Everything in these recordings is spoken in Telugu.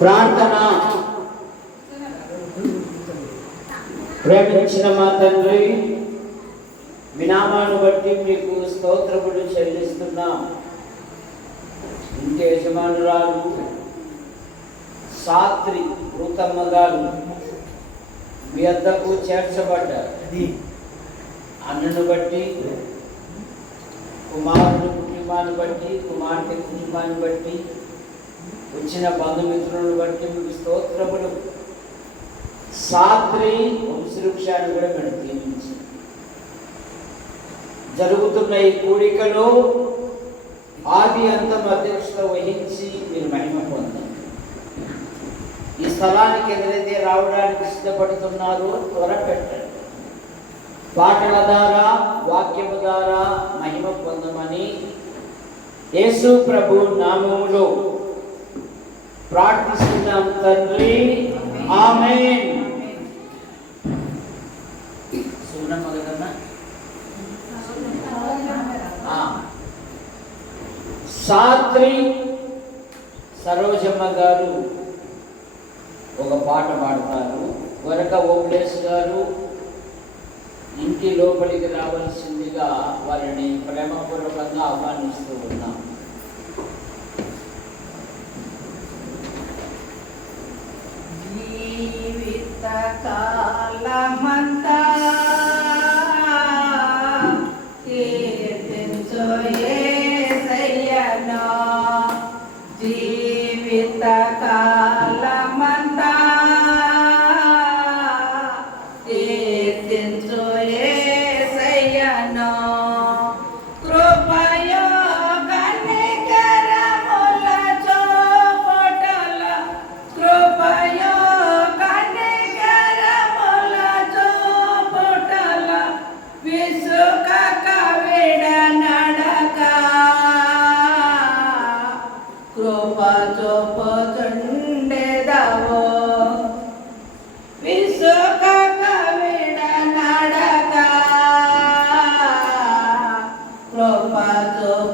ప్రార్థన. ప్రేమించిన మా తండ్రి మీ నామాను బట్టి మీకు స్తోత్రములు చెల్లిస్తున్నాం. ఇంటి యజమానురాలు సాత్రి రూతమ్మ గారు మీ అద్దకు చేర్చబడ్డారు. అన్నను బట్టి కుమారుడు కుటుంబాన్ని బట్టి కుమార్తె కుటుంబాన్ని బట్టి వచ్చిన బంధుమిత్రులను బట్టి మీకు స్తోత్రములు. సాత్రి వంశవృక్షాన్ని కూడా మేము దీవించి జరుగుతున్న ఈ కూడికలో ఆది అంతం అధ్యక్షత వహించి మీరు మహిమ పొందండి. ఈ స్థలానికి ఎదురైతే రావడానికి సిద్ధపడుతున్నారో త్వర పెట్టండి. పాటల ద్వారా వాక్యము ద్వారా మహిమ పొందమని యేసు ప్రభు నామములో ప్రార్థిస్తున్నాం తండ్రి. ఆమె సాత్రి సరోజమ్మ గారు ఒక పాట పాడతారు. వరక ఓబ్లేస్ గారు ఇంటి లోపలికి రావాల్సిందిగా వారిని ప్రేమపూర్వకంగా ఆహ్వానిస్తూ ఉన్నాం. I Saraka. 花歌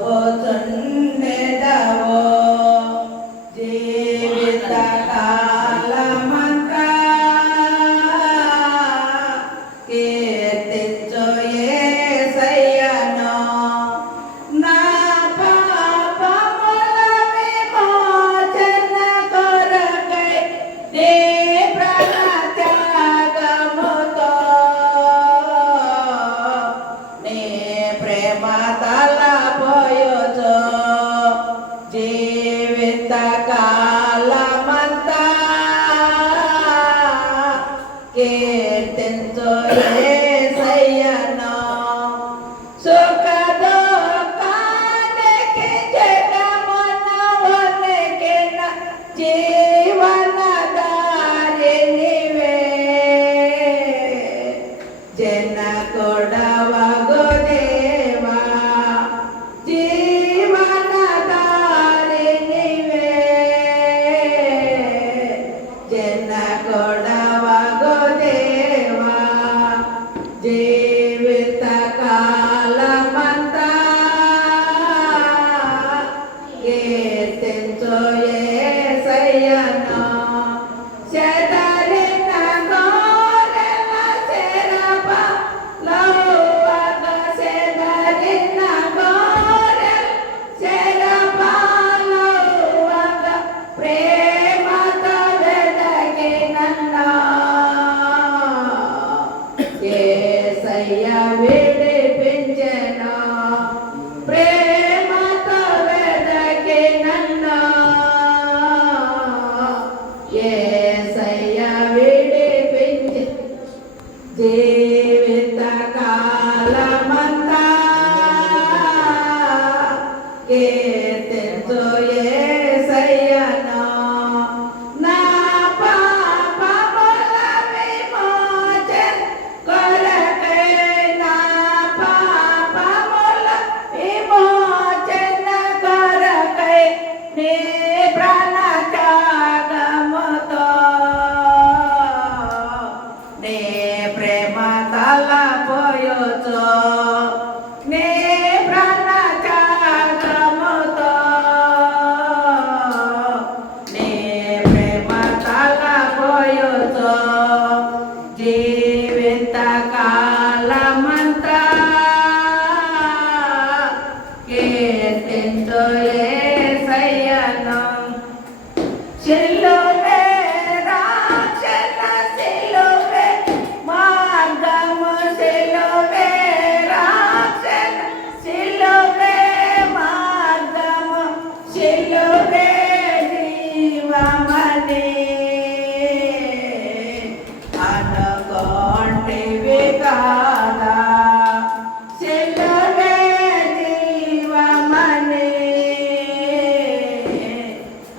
Yeah.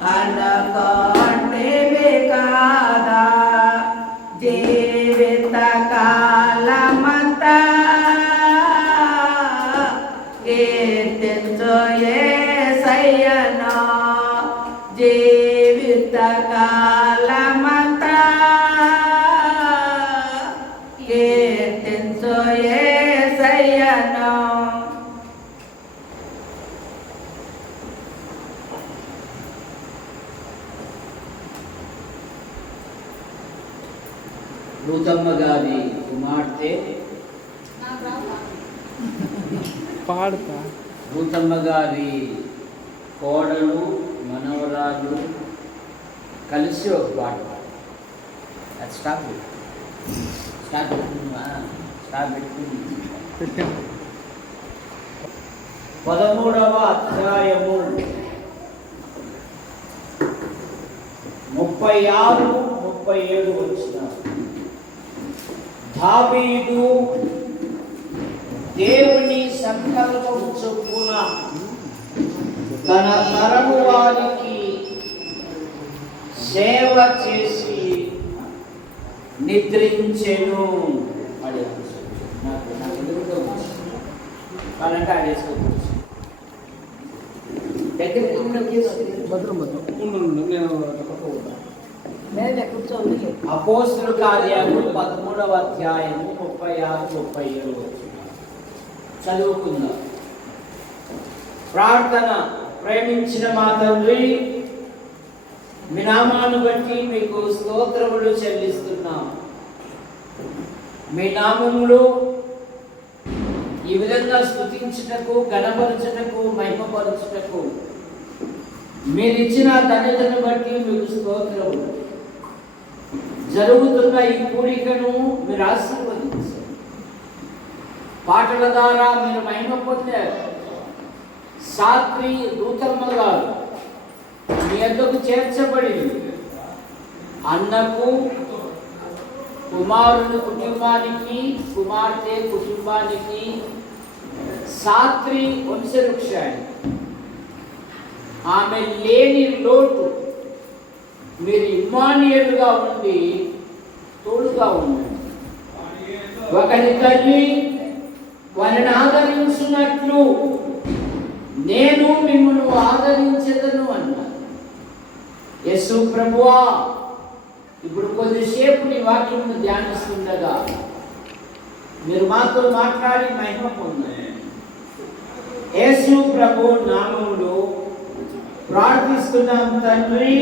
and the పాడుతా. భూతమ్మ గారి కోడలు మనవరాలు కలిసి ఒక పాట పాడు. అది స్టాప్ స్టాప్ పెట్టుకున్నా స్టాప్ పెట్టుకుంది పదమూడవ అధ్యాయము. ముప్పై ఆరు ముప్పై ఏడు వచ్చిన. దావీదు దేవుని సంకల్పం చొప్పున తన తరము వారికి సేవ చేసి నిద్రించెను అది నాకు నాకు ఎదురుగా ఉంది. కావాలంటే ఆడేసుకోవచ్చు దగ్గర భద్రం భద్రం. ఉండు ఉండు నేను పక్క పోతా. అపోస్తుల కార్యాలు పదమూడవ అధ్యాయము ముప్పై ఆరు ముప్పై ఏడు చదువుకుందాం. ప్రార్థన ప్రేమించిన మా తండ్రి మీ నామాను బట్టి మీకు స్తోత్రములు చెల్లిస్తున్నాం. మీ నామములు ఈ విధంగా స్థుతించుటకు గణపరచుటకు మహిమపరచుటకు మీరు ఇచ్చిన ధన్యతను బట్టి మీకు స్తోత్రములు. జరుగుతున్న ఈ కూడికను మీరు ఆశీర్వదించారు పాటల ద్వారా మీరు మహిమ పొందారు సాత్రి దూతమ్మగారు మీ ఎందుకు చేర్చబడింది. అన్నకు కుమారుని కుటుంబానికి కుమార్తె కుటుంబానికి సాత్రి వంశవృక్షాన్ని ఆమె లేని లోటు మీరు ఇమ్మానియలుగా ఉండి తోడుగా ఉండండి. ఒకరి తల్లి వారిని ఆదరించినట్లు నేను మిమ్మల్ని ఆదరించదను అన్నాను యశు ప్రభువా ఇప్పుడు కొద్దిసేపు నీ వాక్యమును ధ్యానిస్తుండగా మీరు మాతో మాట్లాడి మహిమ పొందండి. యేసు ప్రభు నామములో ప్రార్థిస్తున్నాం తండ్రి.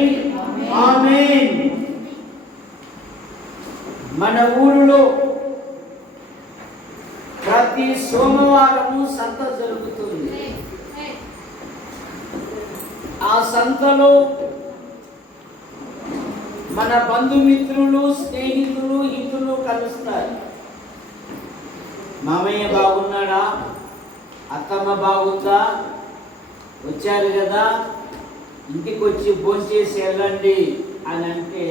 ఆమేన్. మన ఊరిలో ప్రతి సోమవారము సంత జరుగుతుంది. ఆ సంతలో మన బంధుమిత్రులు స్నేహితులు హితులు కలుస్తారు. మామయ్య బాగున్నాడా? అత్తమ్మ బాగుందా? వచ్చారు కదా? ఇంటికి వచ్చి భోంచేసి వెళ్ళండి అని అంటే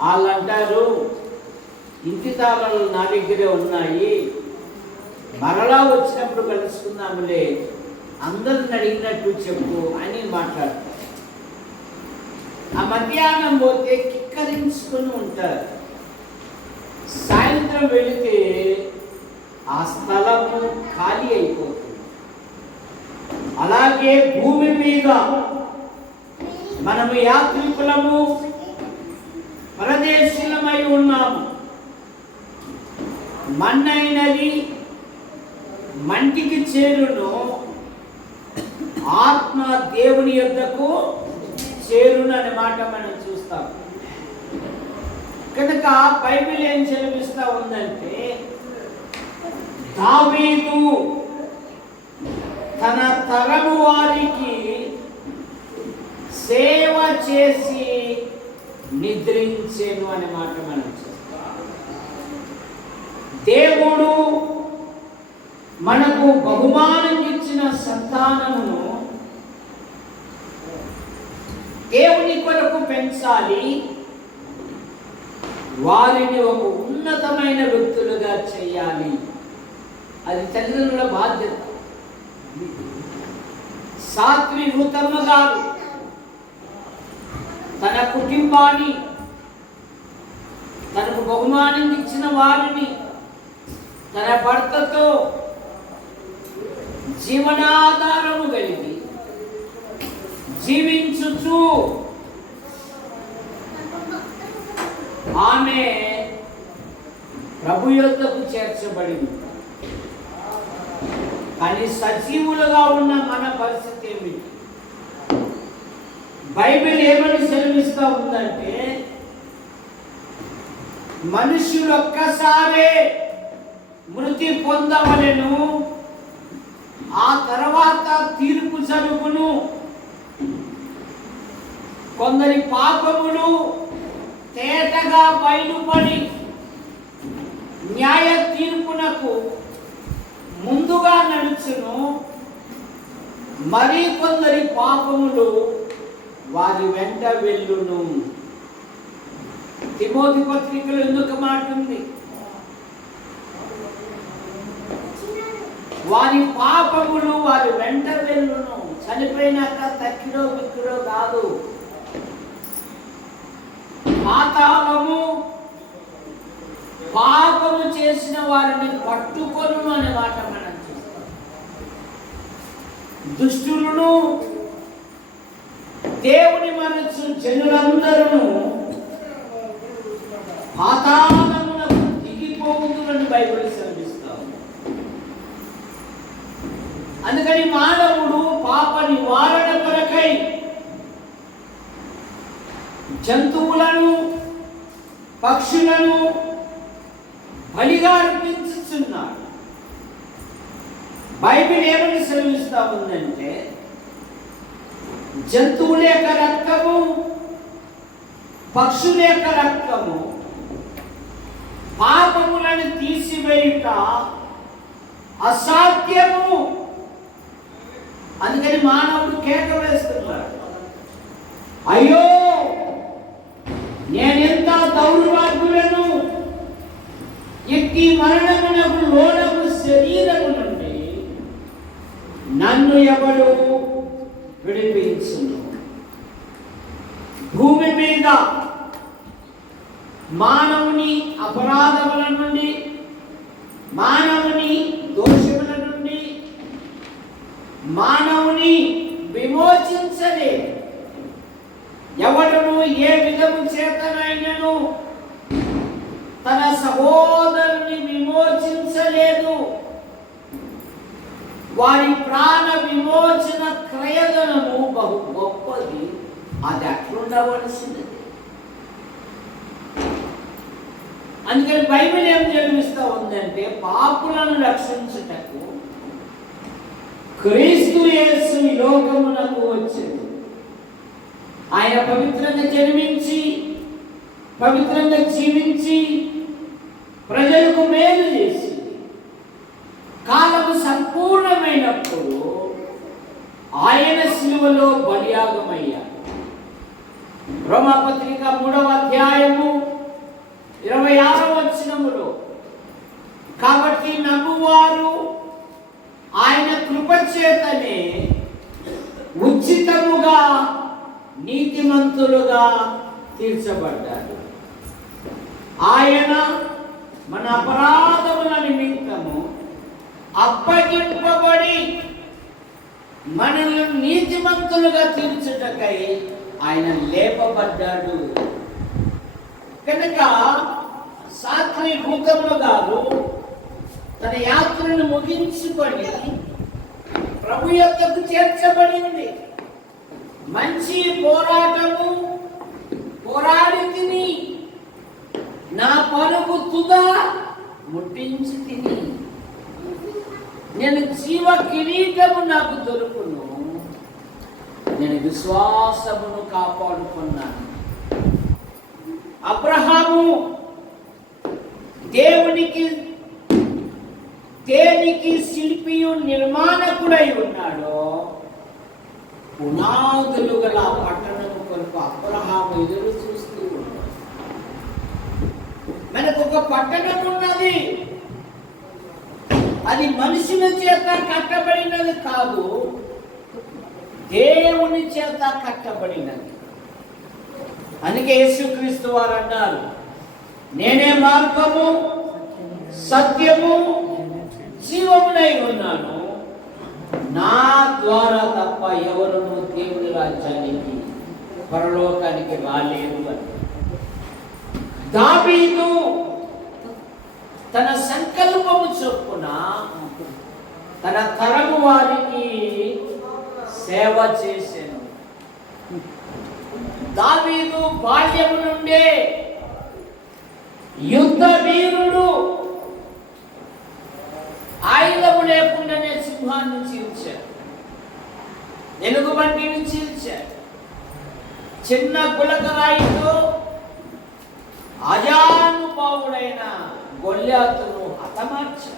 వాళ్ళు అంటారు ఇంటి తాళాలు నా దగ్గరే ఉన్నాయి. మరలా వచ్చినప్పుడు కలుసుకుందాములే. అందరిని అడిగినట్టు చెప్పు అని మాట్లాడతారు. ఆ మధ్యాహ్నం పోతే కిక్కరించుకుని ఉంటారు. సాయంత్రం వెళితే ఆ స్థలము ఖాళీ అయిపోతుంది. అలాగే భూమి మీద మనము యాత్రికులము పరదేశీలమై ఉన్నాము. మన్నైనది మంటికి చేరును ఆత్మ దేవుని యొద్దకు చేరును అనే మాట మనం చూస్తాం. కనుక బైబిల్ ఏం చదివిస్తా ఉందంటే దావీదు తన తరము వారికి సేవ చేసి నిద్రించేను అనే మాట మనం చూస్తాం. దేవుడు మనకు బహుమానం ఇచ్చిన సంతానమును దేవుని కొరకు పెంచాలి. వారిని ఒక ఉన్నతమైన వ్యక్తులుగా చేయాలి. అది తల్లిదండ్రుల బాధ్యత. సాత్వి గారు తన కుటుంబాన్ని తనకు బహుమానం ఇచ్చిన వారిని తన భర్తతో జీవనాధారము కలిగి జీవించుచు. ఆమె ప్రభు యొద్దకు చేర్చబడింది. కానీ సజీవులుగా ఉన్న మన పరిస్థితి ఏమిటి? బైబిల్ ఏమని సెలవిస్తూ ఉందంటే మనుషులు ఒక్కసారే మృతి పొందవలను. ఆ తర్వాత తీర్పు జరుగును కొందరి పాపములు తేటగా బయలుపడి న్యాయ తీర్పునకు ముందుగా నడుచును. మరి కొందరి పాపములు వారి వెంట వెళ్ళును. తిమోతి పత్రికలు ఎందుకు మాట వారి పాపములు వారి వెంట వెళ్ళును. చనిపోయినాక తక్కిడో బిక్కిడో కాదు. పాతాళము పాపము చేసిన వారిని పట్టుకొను అనే మాట మనం చూస్తాం. దుష్టులను దేవుని మనసు జనులందరూ పాతాళమునకు దిగిపోతుందని బైబిల్ సెలవిస్తాం అందుకని మానవుడు పాప నివారణ కొరకై జంతువులను పక్షులను బలిగా అర్పించుతున్నాడు బైబిల్ ఏమని సెలవిస్తా ఉందంటే జంతువుల యొక్క రక్తము పక్షుల యొక్క రక్తము పాపములను తీసివేయుట అసాధ్యము. అందుకని మానవుడు కేక వేస్తున్నాడు అయ్యో నేనెంత దౌర్భాగ్యులను ఎక్కి మరణమునకు లోనకు శరీరము నుండి నన్ను ఎవడు విడిపించును? భూమి మీద మానవుని అపరాధముల నుండి మానవుని మానవుని విమోచించలే. ఎవడును ఏ విధము చేతనైనను తన సహోదరుని విమోచించలేదు. వారి ప్రాణ విమోచన క్రయదనము బహు గొప్పది. అది అట్లుండవలసినది. అందుకని బైబిల్ ఏం జన్మిస్తూ ఉందంటే పాపులను రక్షించటం క్రీస్తు యేసు ఈ లోకమునకు వచ్చింది. ఆయన పవిత్రంగా జన్మించి పవిత్రంగా జీవించి ముగించుకొని ప్రభు యొక్కకు చేర్చబడింది. మంచి పోరాటము పోరాడి తిని నా పరుగు తుదా ముట్టించి తిని. నేను జీవ కిరీటము నాకు దొరుకును. నేను విశ్వాసమును కాపాడుకున్నాను. అబ్రహాము దేవునికి దేనికి శిల్పియు నిర్మాణకుడై ఉన్నాడో పునాదులు గల పట్టణం కొరకు అబ్రహాము ఎదురు చూస్తూ ఉన్నాడు. మనకు ఒక పట్టణం ఉన్నది. అది మనుషుల చేత కట్టబడినది కాదు దేవుని చేత కట్టబడినది. అందుకే యేసుక్రీస్తు వారు అన్నారు నేనే మార్గము సత్యము జీవమునై ఉన్నాను. నా ద్వారా తప్ప ఎవరును దేవుని రాజ్యానికి పరలోకానికి రాలేదు అని. దావీదు తన సంకల్పము చొప్పున తన తరము వారికి సేవ చేశాను దావీదు బాల్యము నుండే యుద్ధ వీరుడు ఆయుధము లేకుండానే సింహాన్ని చీల్చాడు ఎలుగుబంటిని చీల్చాడు చిన్న గులకరాయితో అజానుభావుడైన గొల్లాతును హతమార్చాడు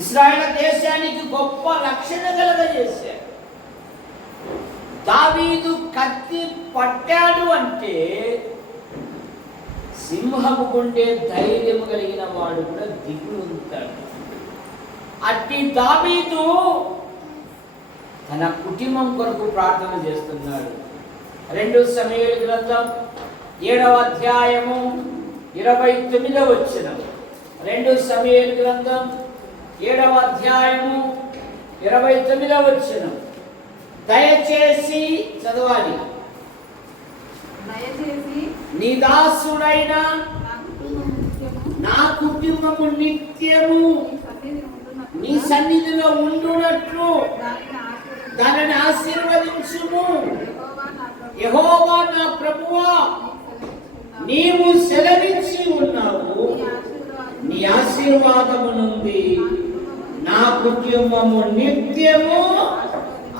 ఇస్రాయల్ దేశానికి గొప్ప రక్షణ కలగజేశాడు దావీదు కత్తి పట్టాడు అంటే సింహము గుండే ధైర్యం కలిగిన వాడు కూడా దిగులు ఉంటాడు. అట్టి దావీదు తన కుటుంబం కొరకు ప్రార్థన చేస్తున్నాడు. రెండు సమయాల గ్రంథం ఏడవ అధ్యాయము ఇరవై తొమ్మిదవ వచ్చిన రెండు సమయాల గ్రంథం ఏడవ అధ్యాయము ఇరవై తొమ్మిదవ వచ్చిన దయచేసి చదవాలి. దయచేసి నీ దాసుడైన నా కుటుంబము నిత్యము నీ సన్నిధిలో ఉండునట్లు దానిని ఆశీర్వదించుము. యహోవా నా ప్రభువా, నీవు సెలవిచ్చి ఉన్నావు. నీ ఆశీర్వాదము నుండి నా కుటుంబము నిత్యము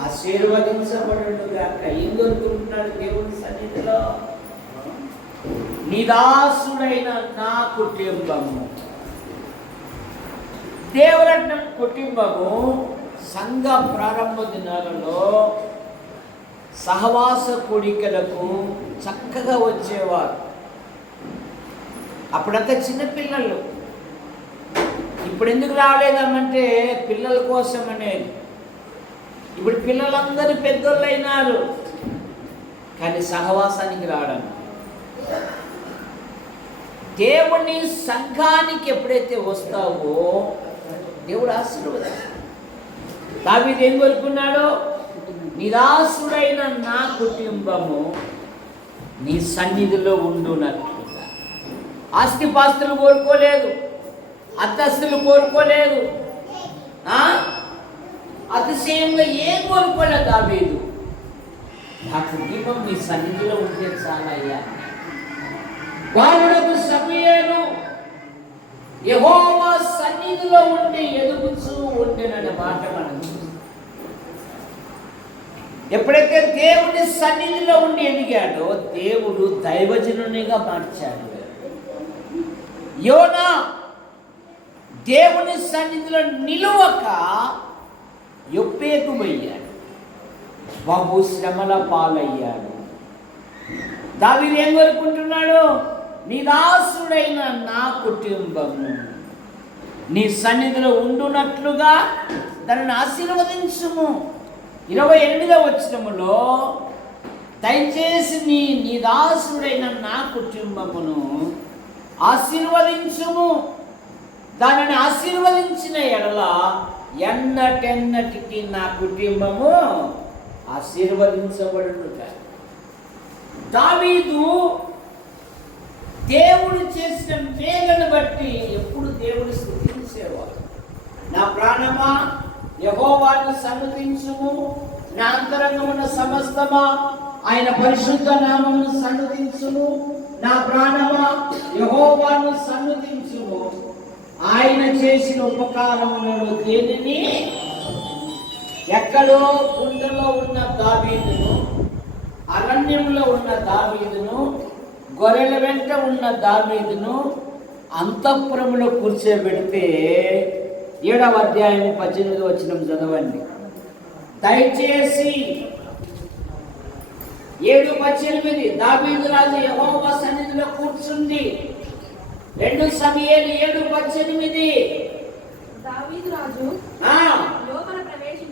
ఆశీర్వదించబడును గాక ఏం కోరుకుంటున్నాడు దేవుని సన్నిధిలో? నిదాసుడైన నా కుటుంబము. దేవుడన్న కుటుంబము సంఘ ప్రారంభ దినాలలో సహవాస కొడికలకు చక్కగా వచ్చేవారు. అప్పుడంతా చిన్నపిల్లలు ఇప్పుడు ఎందుకు రాలేదమ్మంటే పిల్లల కోసం అనేది. ఇప్పుడు పిల్లలందరూ పెద్దోళ్ళు అయినారు కానీ సహవాసానికి రావడం. దేవుని సంఘానికి ఎప్పుడైతే వస్తావో దేవుడు ఆశీర్వదిస్తాడు. దావీదు ఏం కోరుకున్నాడో? నిరాశుడైన నా కుటుంబము నీ సన్నిధిలో ఉండునట్లుగా. ఆస్తిపాస్తులు కోరుకోలేదు అత్తస్తులు కోరుకోలేదు. అతిశయంగా ఏం కోరుకోలేదు దావీదు? నా కుటుంబం నీ సన్నిధిలో ఉంటే చాలయ్యా. బాలుడకు సమయాలు యహోవా సన్నిధిలో ఉండి ఎదుగుచూ ఉండేననే మాట మనం ఎప్పుడైతే దేవుని సన్నిధిలో ఉండి ఎదిగాడో దేవుడు దైవజనునిగా మార్చాడు. యోనా దేవుని సన్నిధిలో నిలువక ఎప్పేకుమయ్యాడు బహు శ్రమల పాలయ్యాడు. దావి ఏం కోరుకుంటున్నాడు? నీ దాసుడైన నా కుటుంబము. నీ సన్నిధిలో ఉండునట్లుగా దానిని ఆశీర్వదించుము. ఇరవై ఎనిమిదవ వచ్చినములో దయచేసి నీ నీ దాసుడైన నా కుటుంబమును ఆశీర్వదించుము. దానిని ఆశీర్వదించిన ఎడల ఎన్నటెన్నటికి నా కుటుంబము ఆశీర్వదించబడునుగా దావీదు దేవుడు చేసిన మేలను బట్టి ఎప్పుడు దేవుడు స్థుతించేవాడు. నా ప్రాణమా? యహోవాను సన్నతించుము నా అంతరంగమున్న సమస్తమా? ఆయన పరిశుద్ధ నామమును సన్నతించుము నా ప్రాణమా? యహోవాను సన్నతించుము ఆయన చేసిన ఉపకారములను దేనిని? ఎక్కడో గుండెలో ఉన్న దావీదును అరణ్యంలో ఉన్న దావీదును గొర్రెల వెంట ఉన్న దావీదును అంతఃపురములో కూర్చోబెడితే ఏడవ అధ్యాయం పద్దెనిమిది వచ్చిన చదవండి. దయచేసి ఏడు పద్దెనిమిది దావీదు రాజు యెహోవా సన్నిధిలో కూర్చుంది రెండు సమయాలు ఏడు పద్దెనిమిది. దావీదు రాజు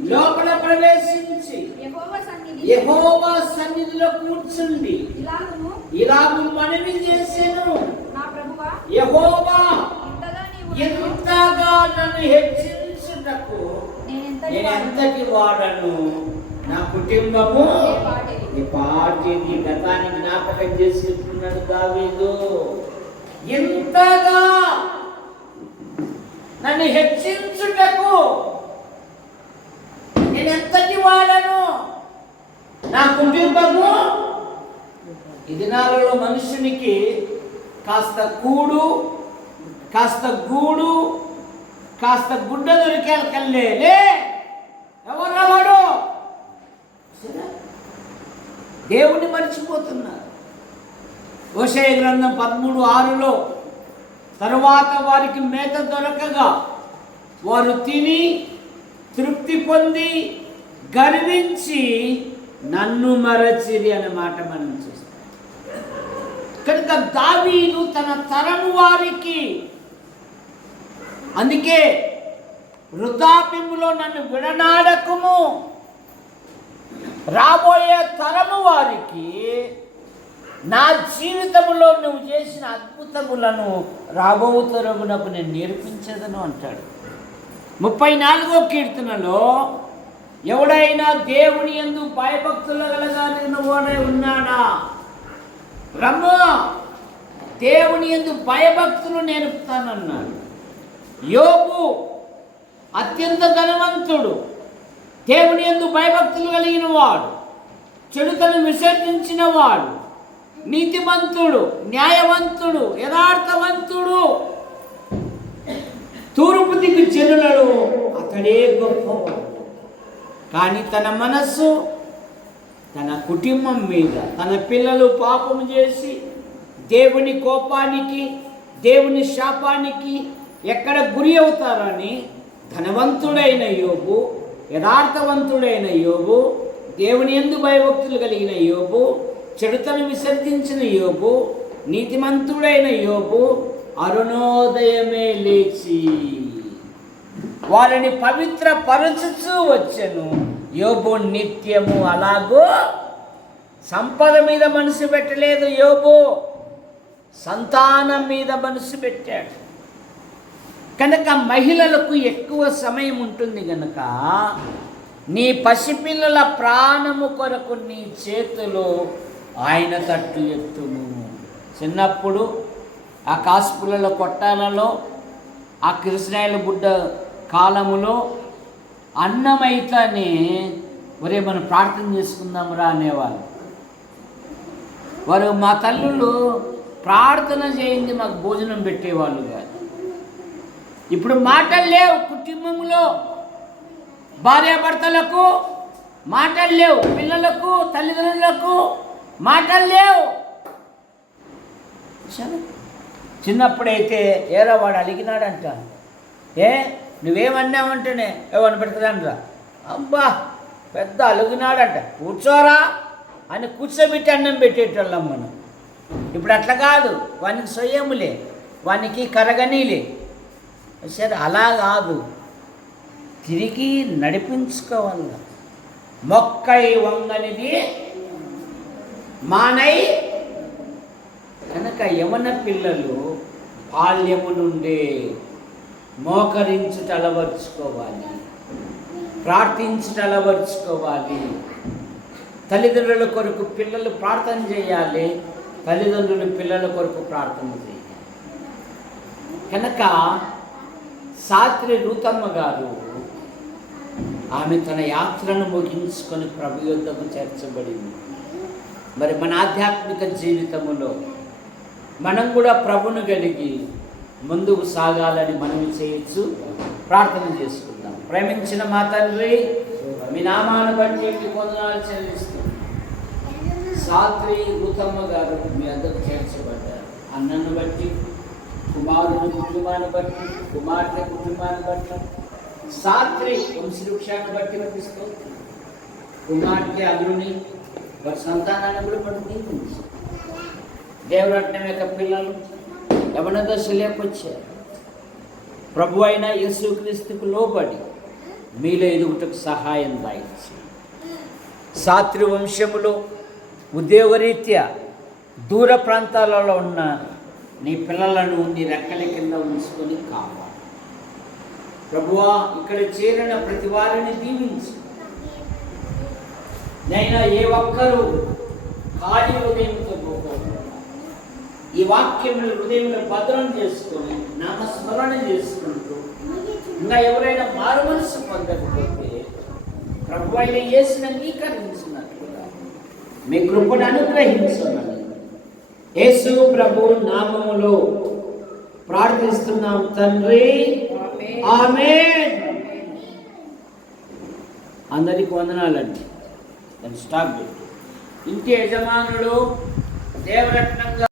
లోపల ప్రవేశించి యెహోవా సన్నిధి యెహోవా సన్నిధిలో కూర్చుండి ఇలాగు మనవి చేసాను యెహోవా ఎంతగా నన్ను హెచ్చించుటకు నేను ఎంతటి వాడను? నా కుటుంబము? ఈ పార్టీని గతాన్ని జ్ఞాపకం చేసుకుంటున్నాడు దావీదు ఇంతగా నన్ను హెచ్చించుటకు నేను ఎంతటి వాడను? నా కుటుంబము ఈ దినాలలో మనుషునికి కాస్త కూడు కాస్త గూడు కాస్త గుడ్డ దొరికే లే! ఎవరు వాడు? దేవుణ్ణి మర్చిపోతున్నారు. ఓషయ గ్రంథం పదమూడు ఆరులో తరువాత వారికి మేత దొరకగా వారు తిని తృప్తి పొంది గర్వించి నన్ను మరచిరి అనే మాట మనం చూస్తాం. కనుక దావీదు తన తరము వారికి అందుకే వృద్ధాప్యములో నన్ను విడనాడకము. రాబోయే తరము వారికి నా జీవితంలో నువ్వు చేసిన అద్భుతములను రాబో తరమునకు నేను నేర్పించదను అంటాడు. ముప్పై నాలుగో కీర్తనలో ఎవడైనా దేవుని ఎందు భయభక్తులు కలగాలిన వాడే ఉన్నాడా? రమ్మ దేవుని ఎందు భయభక్తులు నేర్పుతానన్నాడు. యోగు అత్యంత ధనవంతుడు. దేవుని ఎందు భయభక్తులు కలిగిన వాడు. చెడుతను విసర్జించిన వాడు. నీతిమంతుడు న్యాయవంతుడు యథార్థవంతుడు. తూర్పు దిక్కు జనులలో అతడే గొప్పవాడు కానీ తన మనస్సు తన కుటుంబం మీద తన పిల్లలు పాపం చేసి దేవుని కోపానికి దేవుని శాపానికి ఎక్కడ గురి అవుతారని ధనవంతుడైన యోబు యథార్థవంతుడైన యోబు దేవుని ఎందు భయభక్తులు కలిగిన యోబు చెడుతను విసర్జించిన యోబు నీతిమంతుడైన యోబు అరుణోదయమే లేచి వారిని పవిత్ర పరచుచూ వచ్చెను. యోబు నిత్యము అలాగో సంపద మీద మనసు పెట్టలేదు యోబు. సంతానం మీద మనసు పెట్టాడు. కనుక మహిళలకు ఎక్కువ సమయం ఉంటుంది కనుక నీ పసిపిల్లల ప్రాణము కొరకు నీ చేతులు ఆయన తట్టు ఎత్తును. చిన్నప్పుడు ఆ కాసుపుల్ల కొట్టాలలో ఆ కృష్ణాయల బుడ్డ కాలములో అన్నమైతేనే ఒరే మనం ప్రార్థన చేసుకుందాంరా అనేవాళ్ళు. వారు మా తల్లులు ప్రార్థన చేయింది మాకు భోజనం పెట్టేవాళ్ళు కాదు ఇప్పుడు మాటలు లేవు కుటుంబంలో. భార్యాభర్తలకు మాటలు లేవు పిల్లలకు తల్లిదండ్రులకు మాటలు లేవు. సరే చిన్నప్పుడైతే ఏరా వాడు అలిగినాడంట. ఏ నువ్వేమన్నావంటేనే ఏమని పెడతాడంట్రా అబ్బా పెద్ద అలుగునాడంట. కూర్చోరా అని కూర్చోబెట్టి అన్నం పెట్టేటోళ్ళం మనం. ఇప్పుడు అట్లా కాదు వానికి సొయ్యములే వానికి కరగనీలే. సరే అలా కాదు. తిరిగి నడిపించుకోవాల. మొక్కై వంగనిది మానై కనుక యవన పిల్లలు బాల్యము నుండే మోకరించుట అలవర్చుకోవాలి ప్రార్థించుట అలవర్చుకోవాలి తల్లిదండ్రుల కొరకు పిల్లలు ప్రార్థన చేయాలి. తల్లిదండ్రులు పిల్లల కొరకు ప్రార్థన చేయాలి. కనుక సాత్రి రూతమ్మ గారు ఆమె తన యాత్రను ముగించుకొని ప్రభు యుద్ధకు చేర్చబడింది. మరి మన ఆధ్యాత్మిక జీవితంలో మనం కూడా ప్రభును కలిగి ముందుకు సాగాలని మనం చేయొచ్చు. ప్రార్థన చేసుకుందాం. ప్రేమించిన మా తండ్రి మీ నామాన్ని బట్టి మీకు వందనాలు చెల్లిస్తూ సాత్రి గౌతమ్మ గారు మీ అందరూ చేర్చబడ్డారు. అన్నను బట్టి కుమారుని కుటుంబాన్ని బట్టి కుమార్తె కుటుంబాన్ని బట్టి సాత్రి వంశవృక్షాన్ని బట్టి వర్తిస్తూ కుమార్తె అగ్రుని వారి సంతానాన్ని కూడా పడుతుంది దేవరత్నం యొక్క పిల్లలు యవన దశలోకి వచ్చారు ప్రభు అయిన యేసుక్రీస్తుకు లోబడి మీలో ఎదుగుటకు సహాయం దాయించి. సాత్రి వంశములో ఉద్యోగరీత్యా దూర ప్రాంతాలలో ఉన్న నీ పిల్లలను నీ రెక్కల కింద ఉంచుకొని కావాలి ప్రభువా ఇక్కడ చేరిన ప్రతి వారిని దీవించు. నైనా ఏ ఒక్కరూ ఖాళీ ఉదయంతో పోకూడదు. ఈ వాక్యములు హృదయంలో భద్రం చేసుకొని నామస్మరణ చేసుకుంటూ ఇంకా ఎవరైనా మారు మనసు పొందకపోతే ప్రభు అయిన చేసిన అంగీకరించినట్లుగా మీ కృపను అనుగ్రహించమని యేసు ప్రభు నామములో ప్రార్థిస్తున్నాం తండ్రి. ఆమె అందరికి వందనాలండి. దాన్ని స్టాప్ ఇంటి యజమానుడు దేవరత్నంగా